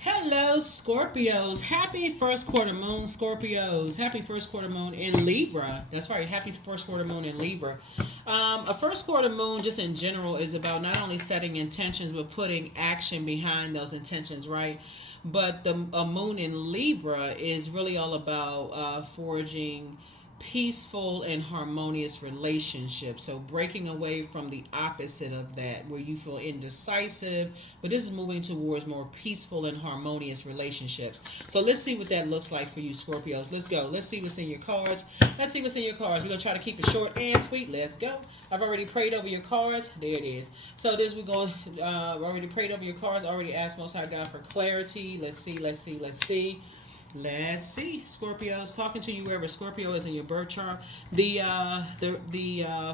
Hello, Scorpios. Happy first quarter moon, Scorpios. Happy first quarter moon in Libra. That's right. Happy first quarter moon in Libra. A first quarter moon, just in general, is about not only setting intentions, but putting action behind those intentions, right? But the a moon in Libra is really all about forging peaceful and harmonious relationships. So breaking away from the opposite of that, where you feel indecisive, but this is moving towards more peaceful and harmonious relationships. So let's see what that looks like for you, Scorpios. Let's go. Let's see what's in your cards. Let's see what's in your cards. We're gonna try to keep it short and sweet. Let's go. I've already prayed over your cards. There it is. So this we're going. Already prayed over your cards. Already asked Most High God for clarity. Let's see. Let's see. Let's see. Let's see, Scorpios. Talking to you wherever Scorpio is in your birth chart. The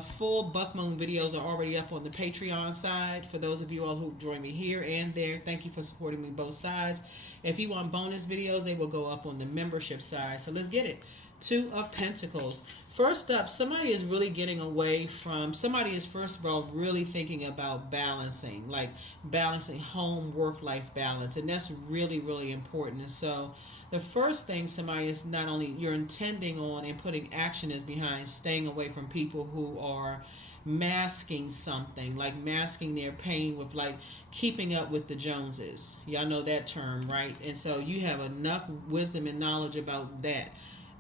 full Buck Moon videos are already up on the Patreon side. For those of you all who join me here and there, thank you for supporting me both sides. If you want bonus videos, they will go up on the membership side. So let's get it. Two of Pentacles. First up, somebody is really getting away from, somebody is first of all really thinking about balancing, like balancing home, work, life balance. And that's really, really important. And so the first thing somebody is not only you're intending on and putting action is behind staying away from people who are masking something, like masking their pain with like keeping up with the Joneses. Y'all know that term, right? And so you have enough wisdom and knowledge about that,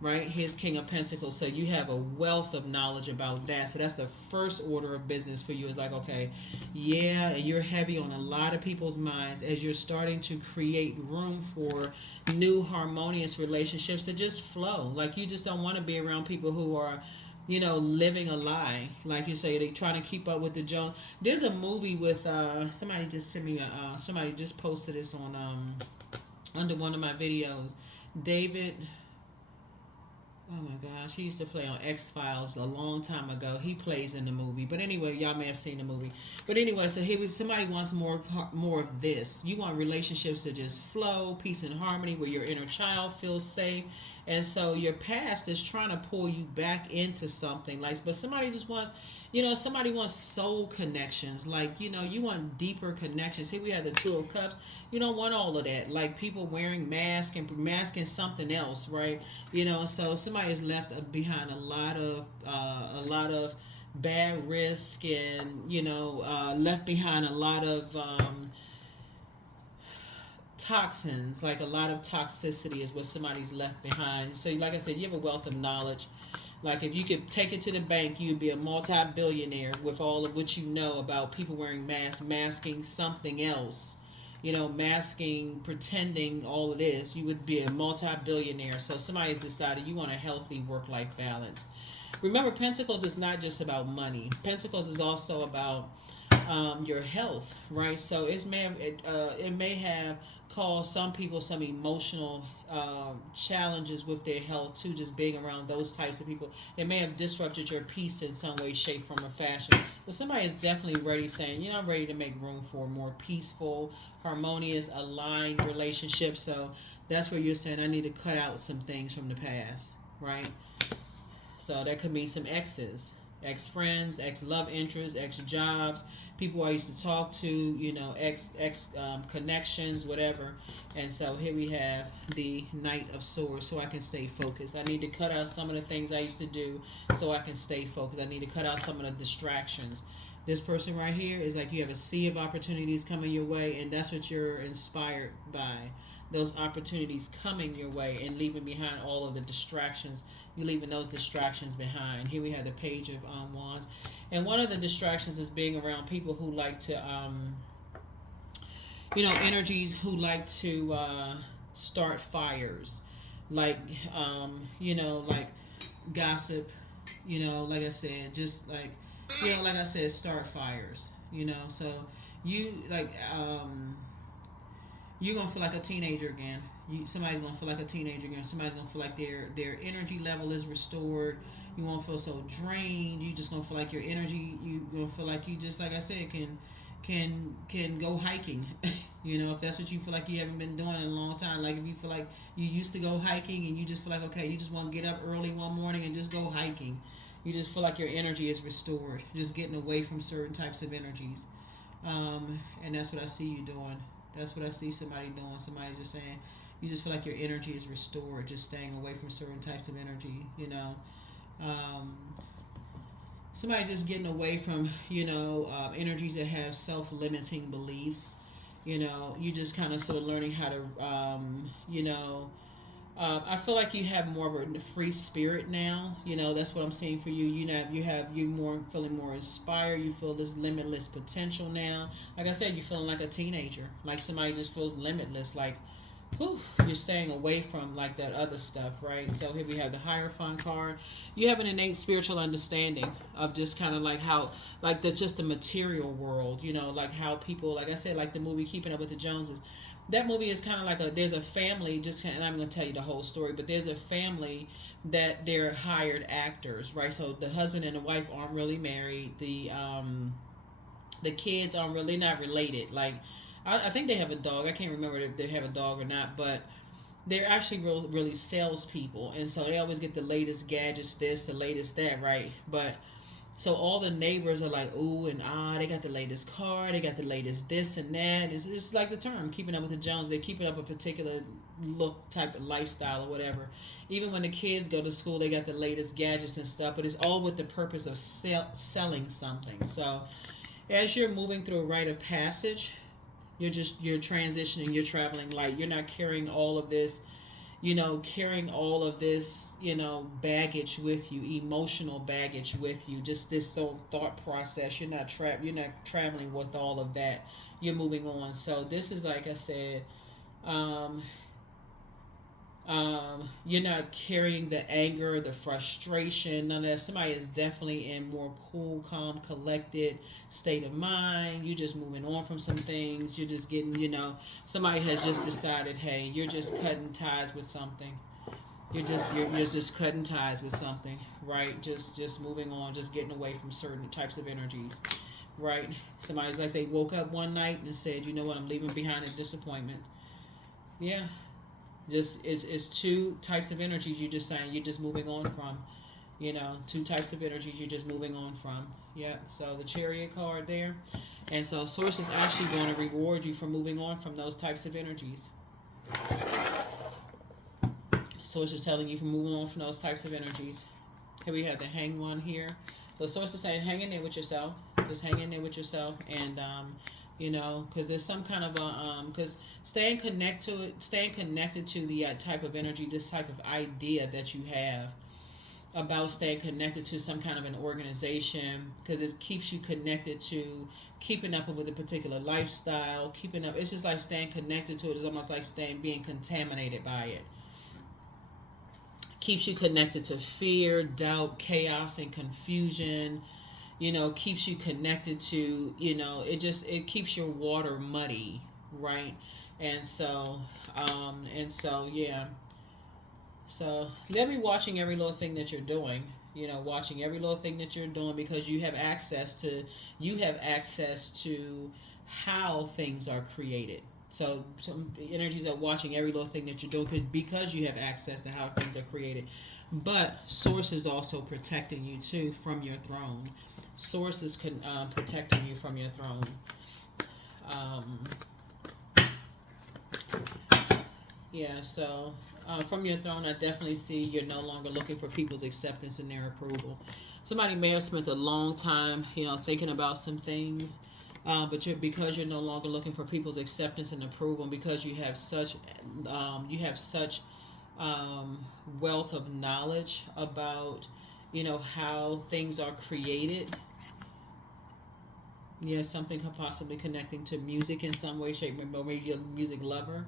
right? His King of Pentacles. So you have a wealth of knowledge about that. So that's the first order of business for you. Is like, okay, yeah, and you're heavy on a lot of people's minds as you're starting to create room for new harmonious relationships to just flow. Like you just don't want to be around people who are, living a lie. Like you say, they trying to keep up with the Jones. There's a movie with somebody just sent me somebody just posted this on under one of my videos. David, oh my gosh, he used to play on X Files a long time ago. He plays in the movie, but anyway, y'all may have seen the movie. But anyway, so here somebody wants more of this. You want relationships to just flow, peace and harmony, where your inner child feels safe, and so your past is trying to pull you back into something like. But somebody just wants. Somebody wants soul connections. Like, you want deeper connections. Here we have the Two of Cups. You don't want all of that. Like people wearing masks and masking something else, right? So somebody has left behind a lot of bad risk, and left behind a lot of toxins. Like a lot of toxicity is what somebody's left behind. So like I said, you have a wealth of knowledge. Like if you could take it to the bank, you'd be a multi-billionaire with all of what you know about people wearing masks, masking something else. Masking, pretending all of this. You would be a multi-billionaire. So somebody's decided you want a healthy work-life balance. Remember, Pentacles is not just about money. Pentacles is also about your health, right? So it may have caused some people some emotional challenges with their health too, just being around those types of people. It may have disrupted your peace in some way, shape, form, or fashion. But somebody is definitely ready, saying, I'm ready to make room for more peaceful, harmonious, aligned relationships. So that's where you're saying, I need to cut out some things from the past, right? So that could mean some exes, ex-friends, ex-love interests, ex-jobs, people I used to talk to, ex connections, whatever. And so here we have the Knight of Swords, so I can stay focused. I need to cut out some of the things I used to do so I can stay focused. I need to cut out some of the distractions. This person right here is like you have a sea of opportunities coming your way, and that's what you're inspired by. Those opportunities coming your way and leaving behind all of the distractions. You're leaving those distractions behind. Here we have the Page of Wands. And one of the distractions is being around people who like to, energies who like to start fires. Like, like gossip, like I said, just like, like I said, start fires, So you, like, you're gonna feel like a teenager again. Somebody's gonna feel like a teenager again. Somebody's gonna feel like their energy level is restored. You won't feel so drained. You just gonna feel like your energy. You gonna feel like you just, like I said, can go hiking. If that's what you feel like you haven't been doing in a long time. Like if you feel like you used to go hiking and you just feel like, okay, you just want to get up early one morning and just go hiking. You just feel like your energy is restored. Just getting away from certain types of energies. And that's what I see you doing. That's what I see somebody doing. Somebody's just saying, you just feel like your energy is restored, just staying away from certain types of energy, you know. Um, Somebody's just getting away from, energies that have self-limiting beliefs. You just kind of sort of learning how to, I feel like you have more of a free spirit now. That's what I'm seeing for you. You more feeling more inspired. You feel this limitless potential now. Like I said, you're feeling like a teenager. Like somebody just feels limitless. Like, whew, you're staying away from like that other stuff, right? So here we have the Hierophant card. You have an innate spiritual understanding of just kind of like how, like the just the material world. Like how people, like I said, like the movie Keeping Up with the Joneses. That movie is kind of like there's a family, and I'm going to tell you the whole story, but there's a family that they're hired actors, right? So the husband and the wife aren't really married. The kids aren't really not related. Like, I think they have a dog. I can't remember if they have a dog or not, but they're actually really salespeople, and so they always get the latest gadgets, this, the latest that, right? But so all the neighbors are like, ooh and ah, they got the latest car, they got the latest this and that. It's like the term, keeping up with the Jones. They're keeping up a particular look, type of lifestyle or whatever. Even when the kids go to school, they got the latest gadgets and stuff, but it's all with the purpose of selling something. So as you're moving through a rite of passage, you're transitioning, you're traveling light. You're not carrying all of this, baggage with you, emotional baggage with you, just this sort of thought process. You're not traveling with all of that. You're moving on. So this is, like I said, um, you're not carrying the anger, the frustration, none of that. Somebody is definitely in more cool, calm, collected state of mind. You're just moving on from some things. You're just getting, somebody has just decided, hey, you're just cutting ties with something. You're just cutting ties with something, right? Just moving on, just getting away from certain types of energies, right? Somebody's like, they woke up one night and said, you know what, I'm leaving behind a disappointment. Yeah. Just it's two types of energies. You're just saying you're just moving on from, two types of energies you're just moving on from. Yeah. So the Chariot card there, and so Source is actually going to reward you for moving on from those types of energies. Source is telling you for moving on from those types of energies. Here we have the Hanged One here. The Source is saying, hang in there with yourself. Just hang in there with yourself, and because there's some kind of because staying connected to the type of energy, this type of idea that you have about staying connected to some kind of an organization, because it keeps you connected to keeping up with a particular lifestyle. Keeping up, it's just like staying connected to it is almost like being contaminated by it. Keeps you connected to fear, doubt, chaos, and confusion. Keeps you connected to, it keeps your water muddy, right? And so yeah. So they'll be watching every little thing that you're doing, watching every little thing that you're doing, because you have access to how things are created. So some energies are watching every little thing that you're doing because you have access to how things are created. But Source is also protecting you too from your throne. Source is protecting you from your throne. So from your throne, I definitely see you're no longer looking for people's acceptance and their approval. Somebody may have spent a long time, thinking about some things, but because you're no longer looking for people's acceptance and approval, and because you have such wealth of knowledge about how things are created. Yeah, something possibly connecting to music in some way, shape, or maybe you're a music lover.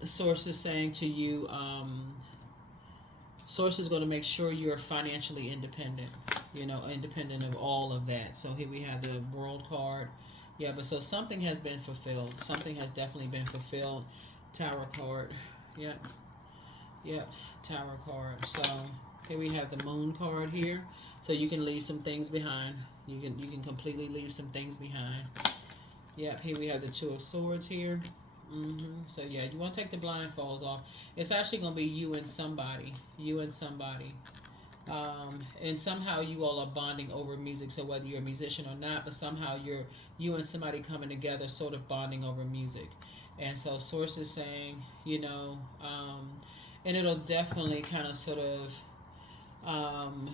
The Source is saying to you, Source is going to make sure you're financially independent, independent of all of that. So here we have the World card. Yeah, but so something has been fulfilled. Something has definitely been fulfilled. Tower card. Yep. Tower card. So here we have the Moon card here. So you can leave some things behind. You can completely leave some things behind. Yep. Here we have the Two of Swords here. So yeah, you want to take the blindfolds off. It's actually going to be you and somebody. And somehow you all are bonding over music. So whether you're a musician or not, but somehow you and somebody coming together, sort of bonding over music. And so source is saying, and it'll definitely kind of sort of um,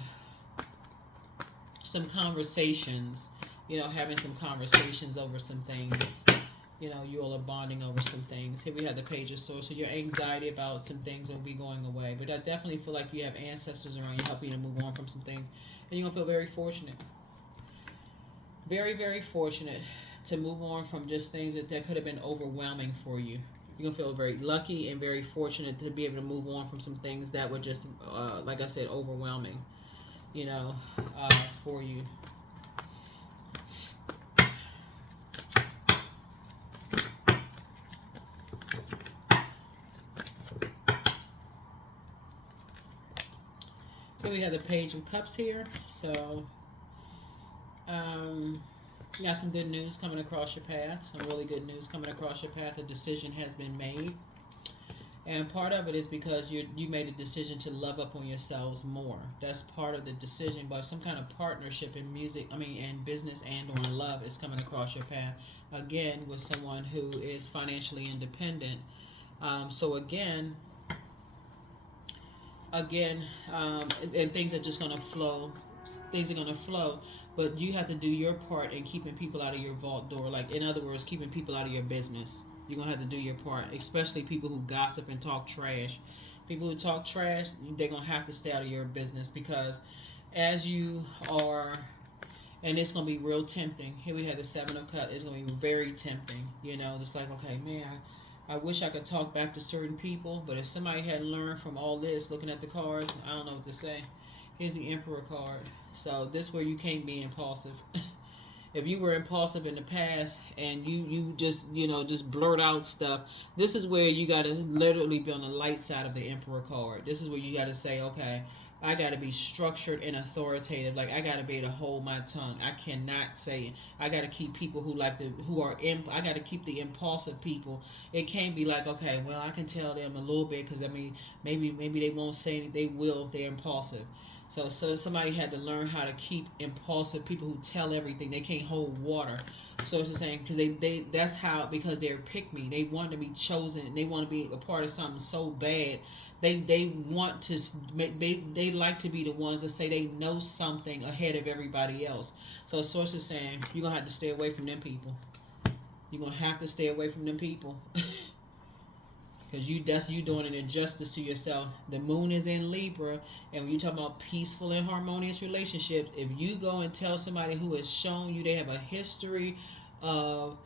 some conversations, having some conversations over some things. You all are bonding over some things. Here we have the page of source. So your anxiety about some things will be going away. But I definitely feel like you have ancestors around you helping you to move on from some things. And you're going to feel very fortunate. Very, very fortunate to move on from just things that could have been overwhelming for you. You're going to feel very lucky and very fortunate to be able to move on from some things that were just, like I said, overwhelming, for you. Here we have the Page of Cups here. So, you got some good news coming across your path. Some really good news coming across your path. A decision has been made. And part of it is because you made a decision to love up on yourselves more. That's part of the decision. But some kind of partnership in music, and business and or in love is coming across your path. Again, with someone who is financially independent. So again, and things are just going to flow. Things are going to flow. But you have to do your part in keeping people out of your vault door. Like, in other words, keeping people out of your business. You're going to have to do your part, especially people who gossip and talk trash. People who talk trash, they're going to have to stay out of your business, because as you are, and it's going to be real tempting. Here we have the Seven of Cups. It's going to be very tempting. Just like, okay, man, I wish I could talk back to certain people, but if somebody had learned from all this, looking at the cards, I don't know what to say. Here's the Emperor card. So this is where you can't be impulsive. If you were impulsive in the past and you just just blurt out stuff, this is where you got to literally be on the light side of the Emperor card. This is where you got to say, okay, I got to be structured and authoritative. Like, I got to be able to hold my tongue. I cannot say it. I got to keep people I got to keep the impulsive people. It can't be like, okay, well, I can tell them a little bit, because maybe they won't say anything. They will. They're impulsive. So somebody had to learn how to keep impulsive people who tell everything. They can't hold water. So it's the same, because that's how, because they're pick me. They want to be chosen. They want to be a part of something so bad. They want to. They like to be the ones that say they know something ahead of everybody else. So source is saying you're gonna have to stay away from them people. You're gonna have to stay away from them people. Because you doing an injustice to yourself. The moon is in Libra, and when you talk about peaceful and harmonious relationships, if you go and tell somebody who has shown you they have a history of,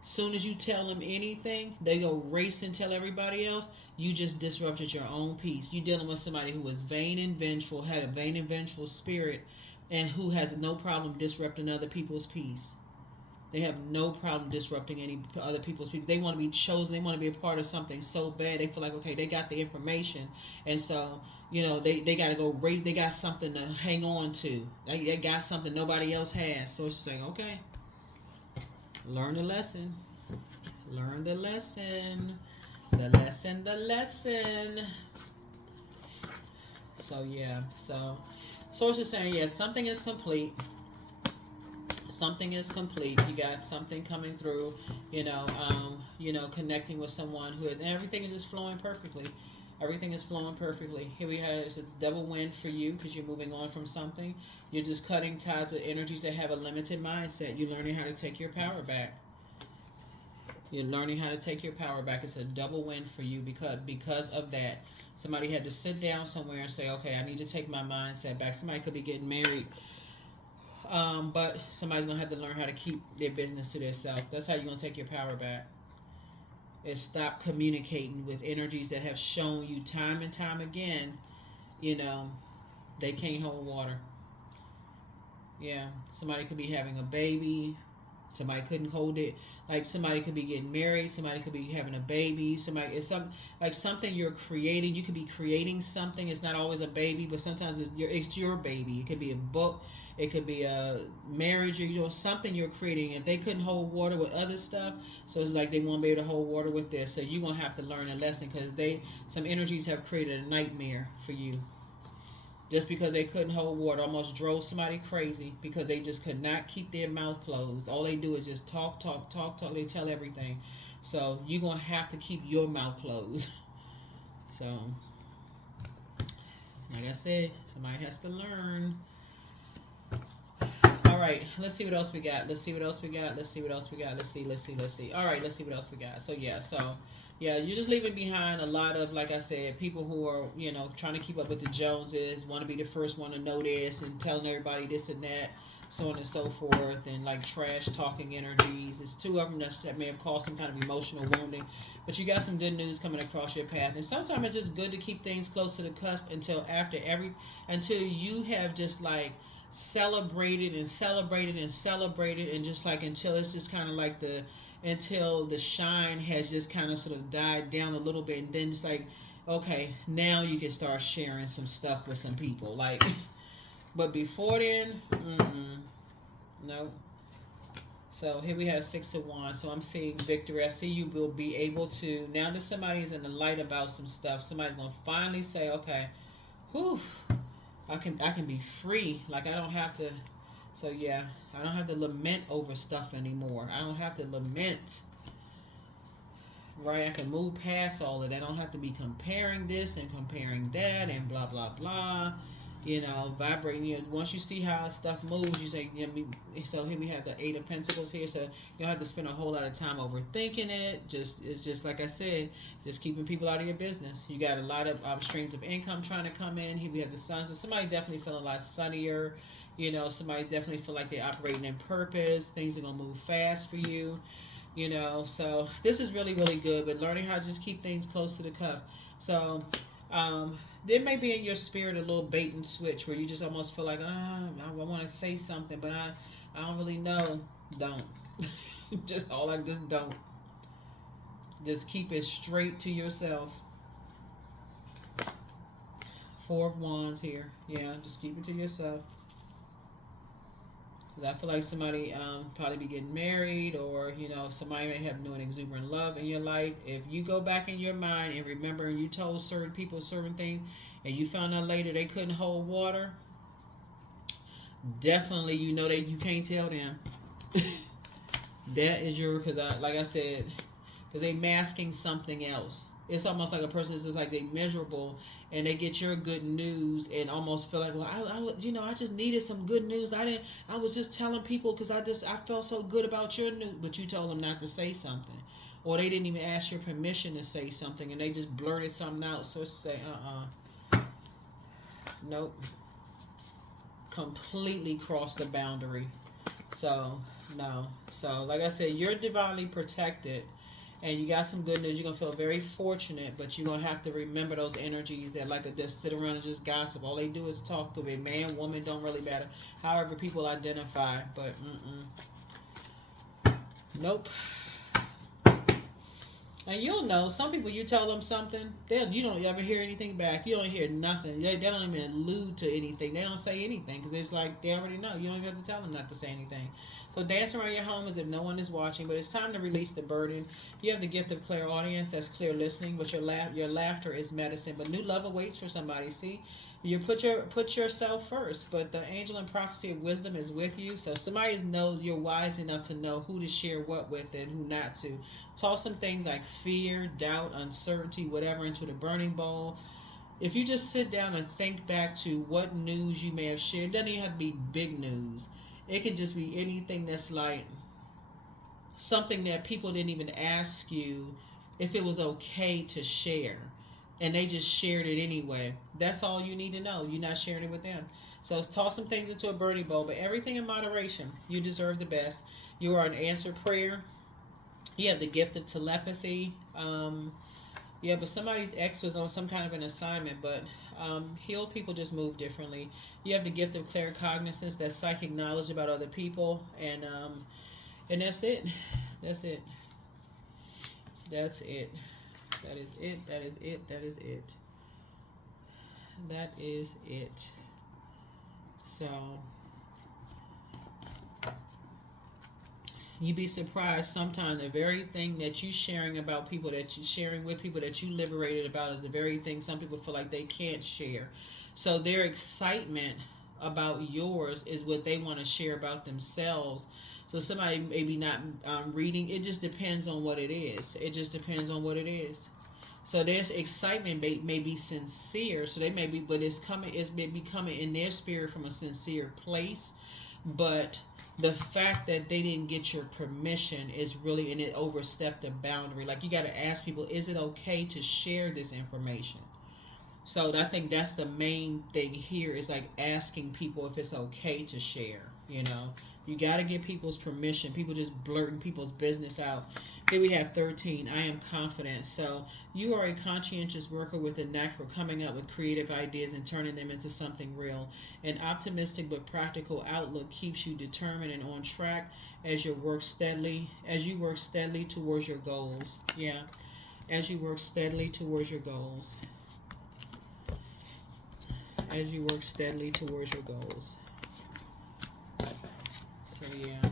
soon as you tell them anything, they go race and tell everybody else, you just disrupted your own peace. You're dealing with somebody who is vain and vengeful, had a vain and vengeful spirit, and who has no problem disrupting other people's peace. They have no problem disrupting any other people's people. They want to be chosen. They want to be a part of something so bad. They feel like, okay, they got the information. And so, they got to go raise. They got something to hang on to. They got something nobody else has. So it's saying, okay, learn the lesson. Learn the lesson. The lesson. So, yeah. So it's just saying, yeah, something is complete. Something is complete. You got something coming through, connecting with someone and everything is just flowing perfectly. Everything is flowing perfectly. Here we have, it's a double win for you, because you're moving on from something. You're just cutting ties with energies that have a limited mindset. You're learning how to take your power back. You're learning how to take your power back. It's a double win for you, because of that. Somebody had to sit down somewhere and say, okay, I need to take my mindset back. Somebody could be getting married. But somebody's going to have to learn how to keep their business to themselves. That's how you're going to take your power back. Is stop communicating with energies that have shown you time and time again, they can't hold water. Yeah, somebody could be having a baby. Somebody couldn't hold it. Like, somebody could be getting married. Somebody could be having a baby. It's something you're creating. You could be creating something. It's not always a baby, but sometimes it's your baby. It could be a book. It could be a marriage, or something you're creating. If they couldn't hold water with other stuff, so it's like they won't be able to hold water with this. So you're going to have to learn a lesson, because some energies have created a nightmare for you. just because they couldn't hold water, almost drove somebody crazy because they just could not keep their mouth closed. All they do is just talk, talk, talk, talk. They tell everything. So you're going to have to keep your mouth closed. So, like I said, somebody has to learn. All right, let's see what else we got. Let's see what else we got. Let's see what else we got. Let's see. All right, let's see what else we got. So, yeah, you're just leaving behind a lot of, like I said, people who are, trying to keep up with the Joneses, want to be the first one to know this and telling everybody this and that, so on and so forth, and like trash talking energies. It's two of them that may have caused some kind of emotional wounding, but you got some good news coming across your path. And sometimes it's just good to keep things close to the cusp until you have just like celebrated and celebrated and celebrated, and just like until it's just kind of like until the shine has just kind of sort of died down a little bit, and then it's like, okay, now you can start sharing some stuff with some people, like. But before then, no. So here we have 6 of Wands. So I'm seeing victory. I see you will be able to, now that somebody's in the light about some stuff, somebody's gonna finally say, okay, whew, I can be free. Like I don't have to. So yeah, I don't have to lament over stuff anymore. I don't have to lament. Right? I can move past all of that. I don't have to be comparing this and comparing that and blah blah blah. Vibrating. Once you see how stuff moves, you say, so here we have the 8 of Pentacles here. So you don't have to spend a whole lot of time overthinking it. It's just like I said, just keeping people out of your business. You got a lot of streams of income trying to come in. Here we have the sun. So somebody definitely feeling a lot sunnier. Somebody definitely feel like they're operating in purpose. Things are gonna move fast for you. So this is really, really good. But learning how to just keep things close to the cuff. So, there may be in your spirit a little bait and switch where you just almost feel like, I want to say something, but I don't really know. Don't. just don't. Just keep it straight to yourself. 4 of Wands here. Yeah, just keep it to yourself. I feel like somebody probably be getting married, or somebody may have new and exuberant love in your life. If you go back in your mind and remember, and you told certain people certain things, and you found out later they couldn't hold water, definitely that you can't tell them. That is because like I said, because they masking something else. It's almost like a person is just like they miserable, and they get your good news and almost feel like, well, I just needed some good news. I was just telling people because I felt so good about your news, but you told them not to say something, or they didn't even ask your permission to say something, and they just blurted something out. So say, nope, completely crossed the boundary. So no. So like I said, you're divinely protected. And you got some good news. You're going to feel very fortunate, but you're going to have to remember those energies that just sit around and just gossip. All they do is talk to it. Man, woman, don't really matter. However people identify. But, nope. And you'll know. Some people, you tell them something, you don't ever hear anything back. You don't hear nothing. They don't even allude to anything. They don't say anything because it's like they already know. You don't even have to tell them not to say anything. So dance around your home as if no one is watching, but it's time to release the burden. You have the gift of clairaudience, that's clear listening, but your laughter is medicine. But new love awaits for somebody. See, you put yourself first, but the angel and prophecy of wisdom is with you. So somebody knows you're wise enough to know who to share what with and who not to. Toss some things like fear, doubt, uncertainty, whatever into the burning bowl. If you just sit down and think back to what news you may have shared, it doesn't even have to be big news. It can just be anything that's like something that people didn't even ask you if it was okay to share, and they just shared it anyway. That's all you need to know. You're not sharing it with them. So toss some things into a burning bowl, but everything in moderation. You deserve the best. You are an answered prayer. You have the gift of telepathy. But somebody's ex was on some kind of an assignment, but healed people just move differently. You have the gift of claircognizance, that's psychic knowledge about other people, and that's it. That's it. That's it. That is it. That is it. That is it. That is it. So you'd be surprised sometimes the very thing that you sharing about people, that you sharing with people that you liberated about, is the very thing some people feel like they can't share. So their excitement about yours is what they want to share about themselves. So somebody maybe not reading, it just depends on what it is. It just depends on what it is. So their excitement may be sincere. So they may be, but it's may be coming in their spirit from a sincere place. But the fact that they didn't get your permission is really, and it overstepped the boundary. Like, you got to ask people, is it okay to share this information? So I think that's the main thing here, is like asking people if it's okay to share. You got to get people's permission. People just blurting people's business out. Here we have 13. I am confident. So you are a conscientious worker with a knack for coming up with creative ideas and turning them into something real. An optimistic but practical outlook keeps you determined and on track as you work steadily towards your goals. Yeah. As you work steadily towards your goals. As you work steadily towards your goals. So yeah.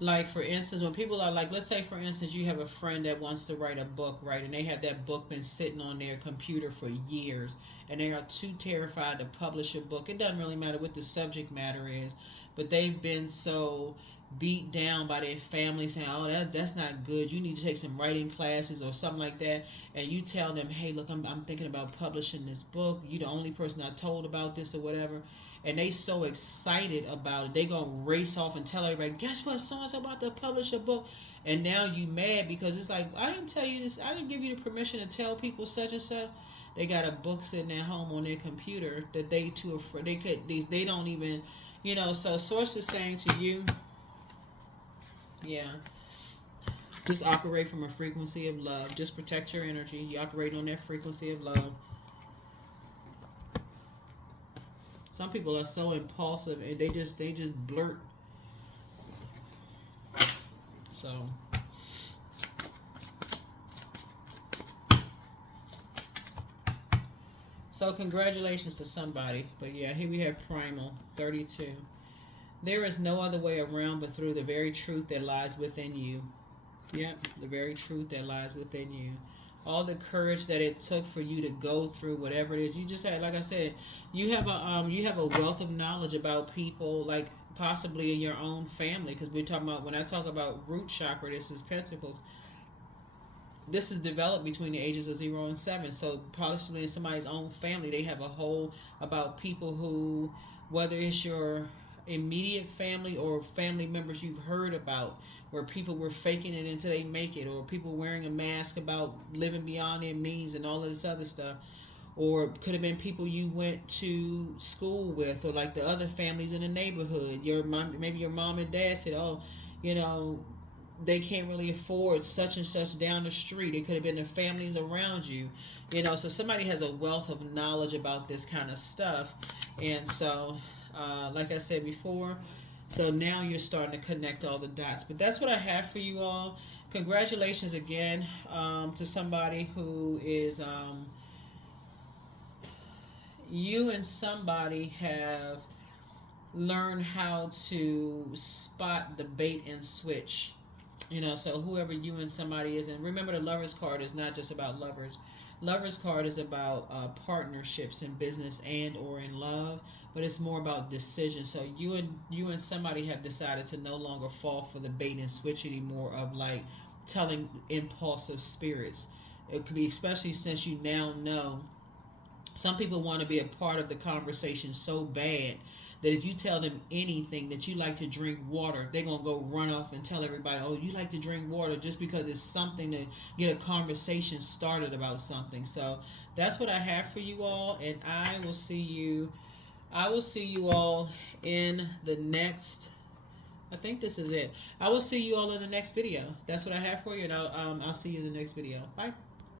Like, for instance, when people are like, let's say for instance you have a friend that wants to write a book, right? And they have that book been sitting on their computer for years, and they are too terrified to publish a book. It doesn't really matter what the subject matter is, but they've been so beat down by their family saying, oh, that's not good, you need to take some writing classes or something like that. And you tell them, hey, look, I'm thinking about publishing this book, you the only person I told about this or whatever. And they so excited about it, they gonna race off and tell everybody, guess what, so and so about to publish a book. And now you mad because it's like, I didn't tell you this, I didn't give you the permission to tell people such and such. They got a book sitting at home on their computer that they too afraid, they don't even, so source is saying to you, yeah, just operate from a frequency of love. Just protect your energy. You operate on that frequency of love. Some people are so impulsive and they just blurt. So congratulations to somebody. But yeah, here we have Primal 32. There is no other way around but through the very truth that lies within you. Yep, the very truth that lies within you. All the courage that it took for you to go through whatever it is. You just had, like I said, you have a wealth of knowledge about people, like possibly in your own family. Because we're talking about, when I talk about root chakra, this is Pentacles. This is developed between the ages of 0 and 7. So possibly in somebody's own family, they have a whole about people who, whether it's your immediate family or family members you've heard about, where people were faking it until they make it, or people wearing a mask about living beyond their means and all of this other stuff. Or could have been people you went to school with, or like the other families in the neighborhood. Maybe your mom and dad said, oh, they can't really afford such and such down the street. It could have been the families around you. So somebody has a wealth of knowledge about this kind of stuff. And so like I said before, so now you're starting to connect all the dots. But that's what I have for you all. Congratulations again to somebody who is, you and somebody have learned how to spot the bait and switch. So whoever you and somebody is, and remember the Lovers card is not just about lovers. Lovers card is about partnerships in business and or in love, but it's more about decision. So you and somebody have decided to no longer fall for the bait and switch anymore of like telling impulsive spirits. It could be, especially since you now know some people want to be a part of the conversation so bad that if you tell them anything, that you like to drink water, they're going to go run off and tell everybody, oh, you like to drink water, just because it's something to get a conversation started about something. So that's what I have for you all, and I will see you all in the next, I think this is it. I will see you all in the next video. That's what I have for you, and I'll see you in the next video. Bye.